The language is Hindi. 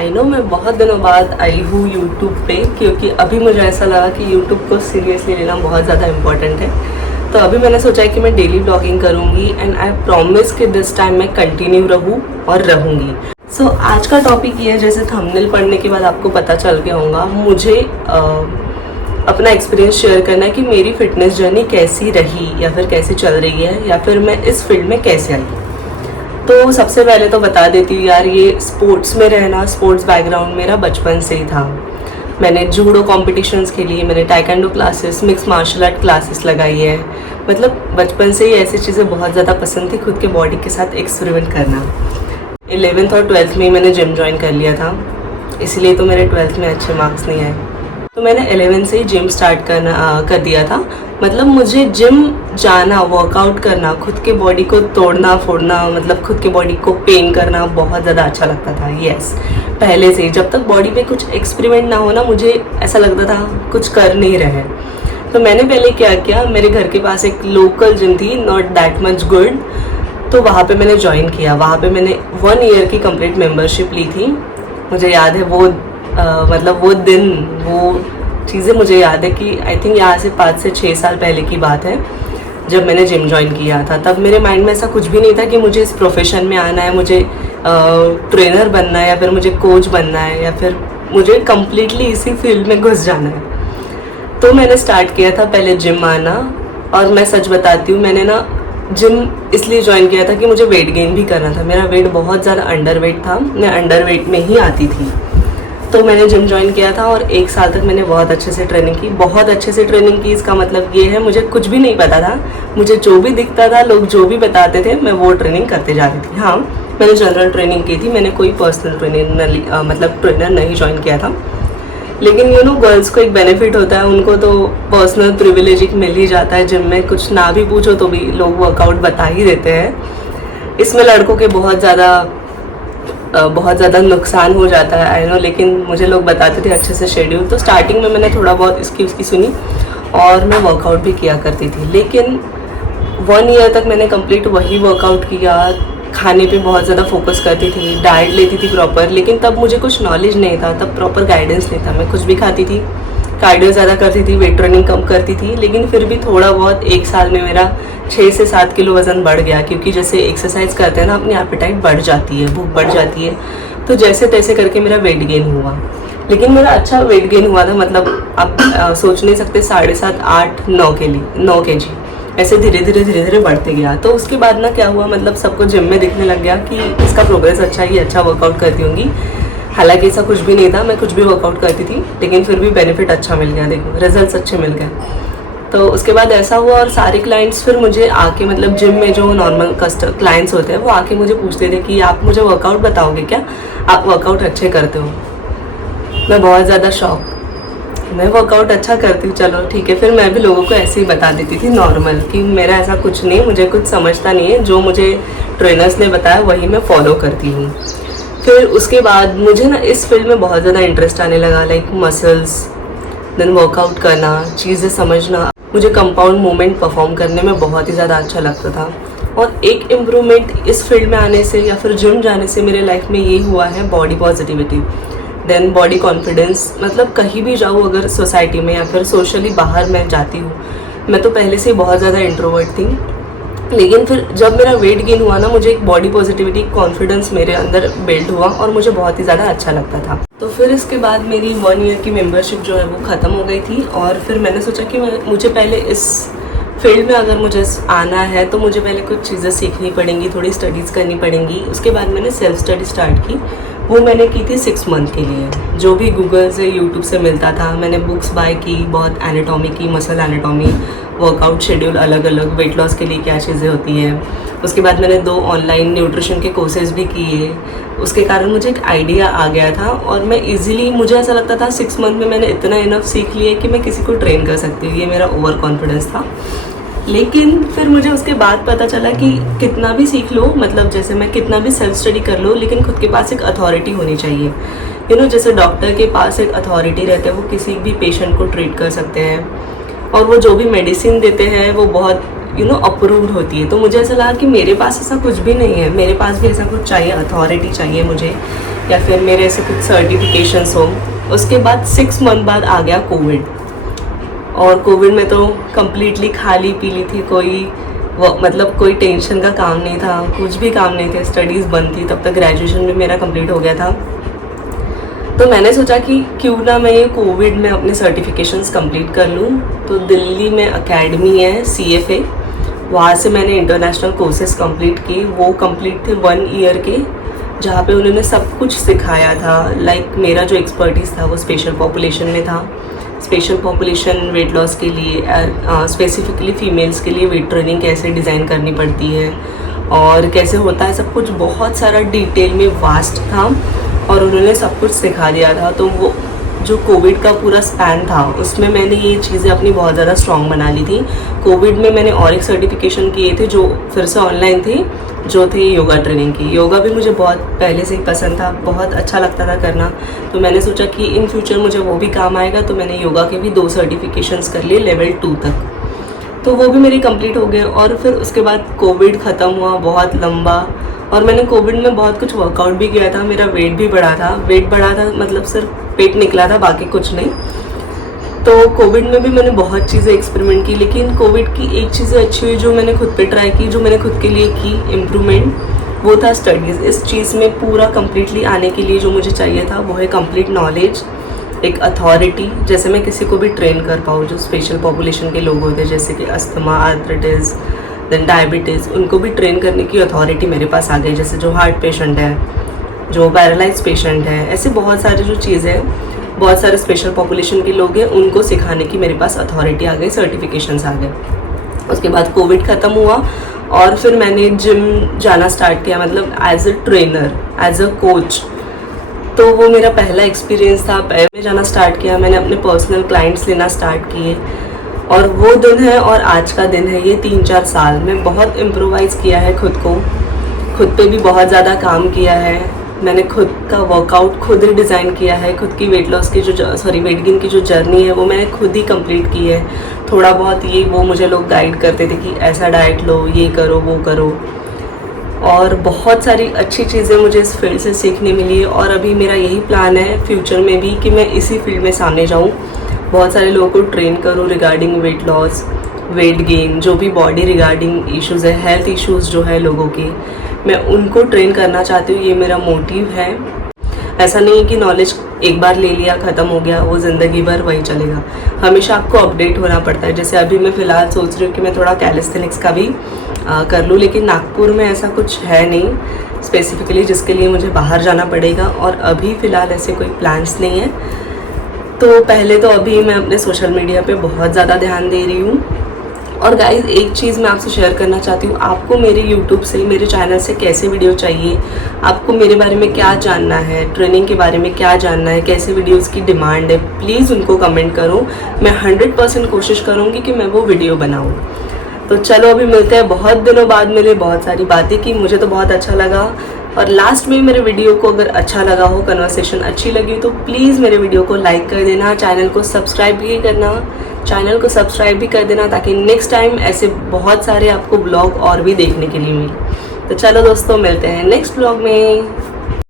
आई नो मैं बहुत दिनों बाद आई हूँ यूट्यूब पे, क्योंकि अभी मुझे ऐसा लगा कि यूट्यूब को सीरियसली लेना बहुत ज़्यादा इम्पॉर्टेंट है। तो अभी मैंने सोचा है कि मैं डेली ब्लॉगिंग करूँगी एंड आई प्रॉमिस कि दिस टाइम मैं कंटिन्यू रहूँ और रहूँगी। सो आज का टॉपिक ये है, जैसे थंबनेल पढ़ने के बाद आपको पता चल गया होगा, मुझे अपना एक्सपीरियंस शेयर करना है कि मेरी फिटनेस जर्नी कैसी रही या फिर कैसी चल रही है या फिर मैं इस फील्ड में कैसे आई। तो सबसे पहले तो बता देती हूँ यार, ये स्पोर्ट्स में रहना, स्पोर्ट्स बैकग्राउंड मेरा बचपन से ही था। मैंने जूडो कॉम्पिटिशन्स के लिए, मैंने taekwondo classes, mix martial art classes लगाई है। मतलब बचपन से ही ऐसी चीज़ें बहुत ज़्यादा पसंद थी, खुद के बॉडी के साथ एक्सपेरिमेंट करना। 11th और 12th में मैंने जिम ज्वाइन कर लिया था, इसलिए तो मेरे 12th में अच्छे मार्क्स नहीं आए। तो मैंने 11 से ही जिम स्टार्ट कर दिया था। मतलब मुझे जिम जाना, वर्कआउट करना, खुद के बॉडी को तोड़ना फोड़ना, मतलब खुद के बॉडी को पेन करना बहुत ज़्यादा अच्छा लगता था। यस, पहले से ही जब तक बॉडी पे कुछ एक्सपेरिमेंट ना हो ना, मुझे ऐसा लगता था कुछ कर नहीं रहे। तो मैंने पहले क्या किया, मेरे घर के पास एक लोकल जिम थी, नॉट दैट मच गुड, तो वहाँ पे मैंने ज्वाइन किया। वहाँ पे मैंने 1 ईयर की कंप्लीट मेंबरशिप ली थी। मुझे याद है वो मतलब वो दिन, वो चीज़ें मुझे याद है कि आई थिंक यहाँ से 5 से 6 साल पहले की बात है, जब मैंने जिम ज्वाइन किया था। तब मेरे माइंड में ऐसा कुछ भी नहीं था कि मुझे इस प्रोफेशन में आना है, मुझे ट्रेनर बनना है या फिर मुझे कोच बनना है या फिर मुझे कम्प्लीटली इसी फील्ड में घुस जाना है। तो मैंने स्टार्ट किया था पहले जिम आना, और मैं सच बताती हूँ, मैंने ना जिम इसलिए ज्वाइन किया था कि मुझे वेट गेन भी करना था। मेरा वेट बहुत ज़्यादा अंडर वेट था, मैं अंडर वेट में ही आती थी। तो मैंने जिम ज्वाइन किया था और 1 साल तक मैंने बहुत अच्छे से ट्रेनिंग की, बहुत अच्छे से ट्रेनिंग की। इसका मतलब ये है, मुझे कुछ भी नहीं पता था, मुझे जो भी दिखता था, लोग जो भी बताते थे, मैं वो ट्रेनिंग करते जाती थी। हाँ, मैंने जनरल ट्रेनिंग की थी, मैंने कोई पर्सनल ट्रेनिंग मतलब ट्रेनर नहीं ज्वाइन किया था। लेकिन यू नो, गर्ल्स को एक बेनिफिट होता है, उनको तो पर्सनल प्रिविलेज एक मिल ही जाता है। जिम में कुछ ना भी पूछो तो भी लोग वर्कआउट बता ही देते हैं। इसमें लड़कों के बहुत ज़्यादा नुकसान हो जाता है, आई नो, लेकिन मुझे लोग बताते थे अच्छे से शेड्यूल। तो स्टार्टिंग में मैंने थोड़ा बहुत इसकी उसकी सुनी और मैं वर्कआउट भी किया करती थी। लेकिन 1 ईयर तक मैंने कंप्लीट वही वर्कआउट किया, खाने पे बहुत ज़्यादा फोकस करती थी, डाइट लेती थी प्रॉपर। लेकिन तब मुझे कुछ नॉलेज नहीं था, तब प्रॉपर गाइडेंस नहीं था। मैं कुछ भी खाती थी, कार्डियो ज़्यादा करती थी, वेट ट्रेनिंग कम करती थी। लेकिन फिर भी थोड़ा बहुत 1 साल में मेरा 6 से 7 किलो वज़न बढ़ गया, क्योंकि जैसे एक्सरसाइज करते हैं ना, अपनी एपेटाइट बढ़ जाती है, भूख बढ़ जाती है। तो जैसे तैसे करके मेरा वेट गेन हुआ। लेकिन मेरा अच्छा वेट गेन हुआ था, मतलब आप सोच नहीं सकते, 7.5, 8, 9 kg ऐसे धीरे धीरे बढ़ते गया। तो उसके बाद ना क्या हुआ, मतलब सबको जिम में दिखने लग गया कि इसका प्रोग्रेस अच्छा है, ये अच्छा वर्कआउट करती होंगी। हालांकि ऐसा कुछ भी नहीं था, मैं कुछ भी वर्कआउट करती थी, लेकिन फिर भी बेनिफिट अच्छा मिल गया, देखो रिजल्ट्स अच्छे मिल गए। तो उसके बाद ऐसा हुआ, और सारे क्लाइंट्स फिर मुझे आके, मतलब जिम में जो नॉर्मल क्लाइंट्स होते हैं वो आके मुझे पूछते थे कि आप मुझे वर्कआउट बताओगे क्या, आप वर्कआउट अच्छे करते हो। मैं बहुत ज़्यादा शॉक, मैं वर्कआउट अच्छा करती हूँ, चलो ठीक है। फिर मैं भी लोगों को ऐसे ही बता देती थी नॉर्मल, कि मेरा ऐसा कुछ नहीं, मुझे कुछ समझता नहीं है, जो मुझे ट्रेनर्स ने बताया वही मैं फॉलो करती हूँ। फिर उसके बाद मुझे ना इस फील्ड में बहुत ज़्यादा इंटरेस्ट आने लगा, लाइक मसल्स, देन वर्कआउट करना, चीज़ें समझना। मुझे कंपाउंड मूवमेंट परफॉर्म करने में बहुत ही ज़्यादा अच्छा लगता था। और एक इम्प्रूवमेंट इस फील्ड में आने से या फिर जिम जाने से मेरे लाइफ में ये हुआ है, body positivity, then body confidence. मतलब कहीं भी जाऊँ, अगर सोसाइटी में या फिर सोशली बाहर मैं जाती हूँ, मैं तो पहले से ही बहुत ज़्यादा इंट्रोवर्ट थी, लेकिन फिर जब मेरा वेट गेन हुआ ना, मुझे एक बॉडी पॉजिटिविटी, कॉन्फिडेंस मेरे अंदर बिल्ड हुआ और मुझे बहुत ही ज़्यादा अच्छा लगता था। तो फिर इसके बाद मेरी 1 ईयर की मेंबरशिप जो है वो ख़त्म हो गई थी, और फिर मैंने सोचा कि मुझे पहले इस फील्ड में अगर मुझे आना है तो मुझे पहले कुछ चीज़ें सीखनी पड़ेंगी, थोड़ी स्टडीज़ करनी पड़ेंगी। उसके बाद मैंने सेल्फ स्टडी स्टार्ट की, वो मैंने की थी 6 मंथ के लिए। जो भी गूगल से, यूट्यूब से मिलता था, मैंने बुक्स बाय की, बहुत एनाटॉमी की, मसल एनाटॉमी, वर्कआउट शेड्यूल अलग अलग, वेट लॉस के लिए क्या चीज़ें होती हैं। उसके बाद मैंने 2 ऑनलाइन न्यूट्रिशन के कोर्सेज भी किए। उसके कारण मुझे एक आइडिया आ गया था, और मैं इजीली, मुझे ऐसा लगता था 6 मंथ में मैंने इतना इनफ सीख लिया कि मैं किसी को ट्रेन कर सकती हूँ। ये मेरा ओवर कॉन्फिडेंस था। लेकिन फिर मुझे उसके बाद पता चला कि कितना भी सीख लो, मतलब जैसे मैं कितना भी सेल्फ स्टडी कर लो, लेकिन खुद के पास एक अथॉरिटी होनी चाहिए। यू नो, जैसे डॉक्टर के पास एक अथॉरिटी रहते हैं, वो किसी भी पेशेंट को ट्रीट कर सकते हैं, और वो जो भी मेडिसिन देते हैं वो बहुत अप्रूव्ड होती है। तो मुझे ऐसा लगा कि मेरे पास ऐसा कुछ भी नहीं है, मेरे पास भी ऐसा कुछ चाहिए, अथॉरिटी चाहिए मुझे, या फिर मेरे ऐसे कुछ सर्टिफिकेशंस हो। उसके बाद 6 मंथ बाद आ गया कोविड, और कोविड में तो कम्प्लीटली खाली पीली थी, मतलब कोई टेंशन का काम नहीं था, कुछ भी काम नहीं थे, स्टडीज़ बंद थी। तब तक ग्रेजुएशन भी मेरा कंप्लीट हो गया था। तो मैंने सोचा कि क्यों ना मैं ये कोविड में अपने सर्टिफिकेशंस कंप्लीट कर लूँ। तो दिल्ली में अकेडमी है CFA, वहाँ से मैंने इंटरनेशनल कोर्सेज कंप्लीट किए। वो कंप्लीट थे 1 ईयर के, जहाँ पे उन्होंने सब कुछ सिखाया था। लाइक मेरा जो एक्सपर्टीज़ था वो स्पेशल पॉपुलेशन में था। स्पेशल पॉपुलेशन वेट लॉस के लिए, स्पेसिफिकली फ़ीमेल्स के लिए वेट ट्रेनिंग कैसे डिज़ाइन करनी पड़ती है और कैसे होता है, सब कुछ बहुत सारा डिटेल में वास्ट था और उन्होंने सब कुछ सिखा दिया था। तो वो जो कोविड का पूरा स्पैन था उसमें मैंने ये चीज़ें अपनी बहुत ज़्यादा स्ट्रॉन्ग बना ली थी। कोविड में मैंने और एक सर्टिफिकेशन किए थे जो फिर से ऑनलाइन थी, जो थी योगा ट्रेनिंग की। योगा भी मुझे बहुत पहले से ही पसंद था, बहुत अच्छा लगता था करना। तो मैंने सोचा कि इन फ्यूचर मुझे वो भी काम आएगा, तो मैंने योगा के भी 2 सर्टिफिकेशंस कर लिए लेवल 2 तक। तो वो भी मेरी कंप्लीट हो गए। और फिर उसके बाद कोविड ख़त्म हुआ, बहुत लंबा, और मैंने कोविड में बहुत कुछ वर्कआउट भी किया था। मेरा वेट भी बढ़ा था, मतलब सिर्फ पेट निकला था, बाकी कुछ नहीं। तो कोविड में भी मैंने बहुत चीज़ें एक्सपेरिमेंट की, लेकिन कोविड की एक चीज़ अच्छी हुई जो मैंने खुद पे ट्राई की, जो मैंने खुद के लिए की इम्प्रूवमेंट, वो था स्टडीज़। इस चीज़ में पूरा कम्प्लीटली आने के लिए जो मुझे चाहिए था वो है कंप्लीट नॉलेज, एक अथॉरिटी, जैसे मैं किसी को भी ट्रेन कर पाऊँ। जो स्पेशल पॉपुलेशन के लोग होते हैं, जैसे कि अस्थमा, आर्थराइटिस, देन डायबिटीज़, उनको भी ट्रेन करने की अथॉरिटी मेरे पास आ गई। जैसे जो हार्ट पेशेंट है, जो पैरालाइज पेशेंट है, ऐसे बहुत सारे जो चीज़ें हैं, बहुत सारे स्पेशल पॉपुलेशन के लोग हैं, उनको सिखाने की मेरे पास अथॉरिटी आ गई, सर्टिफिकेशंस आ गए। उसके बाद कोविड ख़त्म हुआ और फिर मैंने जिम जाना स्टार्ट किया, मतलब as a trainer, as a coach. तो वो मेरा पहला एक्सपीरियंस था। मैं जाना स्टार्ट किया, मैंने अपने पर्सनल क्लाइंट्स लेना स्टार्ट किए, और वो दिन है और आज का दिन है, ये 3-4 साल में बहुत इम्प्रोवाइज़ किया है खुद पे भी बहुत ज़्यादा काम किया है। मैंने खुद का वर्कआउट खुद ही डिज़ाइन किया है, खुद की वेट लॉस की वेट गेन की जो जर्नी है वो मैंने खुद ही कंप्लीट की है। थोड़ा बहुत ये वो मुझे लोग गाइड करते थे कि ऐसा डाइट लो, ये करो, वो करो, और बहुत सारी अच्छी चीज़ें मुझे इस फील्ड से सीखने मिली। और अभी मेरा यही प्लान है फ्यूचर में भी कि मैं इसी फील्ड में सामने जाऊँ, बहुत सारे लोगों को ट्रेन करूँ regarding weight loss, weight gain, जो भी बॉडी रिगार्डिंग इश्यूज़ है, हेल्थ इश्यूज़ जो है लोगों के, मैं उनको ट्रेन करना चाहती हूँ। ये मेरा मोटिव है। ऐसा नहीं है कि नॉलेज एक बार ले लिया ख़त्म हो गया, वो ज़िंदगी भर वही चलेगा। हमेशा आपको अपडेट होना पड़ता है। जैसे अभी मैं फ़िलहाल सोच रही हूँ कि मैं थोड़ा कैलिस्थेनिक्स का भी कर लूँ, लेकिन नागपुर में ऐसा कुछ है नहीं स्पेसिफिकली जिसके लिए मुझे बाहर जाना पड़ेगा, और अभी फ़िलहाल ऐसे कोई प्लान्स नहीं है। तो पहले तो अभी मैं अपने सोशल मीडिया पे बहुत ज़्यादा ध्यान दे रही हूँ। और गाइज़, एक चीज़ मैं आपसे शेयर करना चाहती हूँ, आपको मेरे यूट्यूब से, मेरे चैनल से कैसे वीडियो चाहिए, आपको मेरे बारे में क्या जानना है, ट्रेनिंग के बारे में क्या जानना है, कैसे वीडियोस की डिमांड है, प्लीज़ उनको कमेंट करो। मैं 100% कोशिश करूँगी कि मैं वो वीडियो बनाऊँ। तो चलो अभी मिलते हैं, बहुत दिनों बाद मिले, बहुत सारी बातें की, मुझे तो बहुत अच्छा लगा। और लास्ट में मेरे वीडियो को अगर अच्छा लगा हो, कन्वर्सेशन अच्छी लगी, तो प्लीज़ मेरे वीडियो को लाइक कर देना, चैनल को सब्सक्राइब भी कर देना, ताकि नेक्स्ट टाइम ऐसे बहुत सारे आपको ब्लॉग और भी देखने के लिए मिले। तो चलो दोस्तों, मिलते हैं नेक्स्ट ब्लॉग में।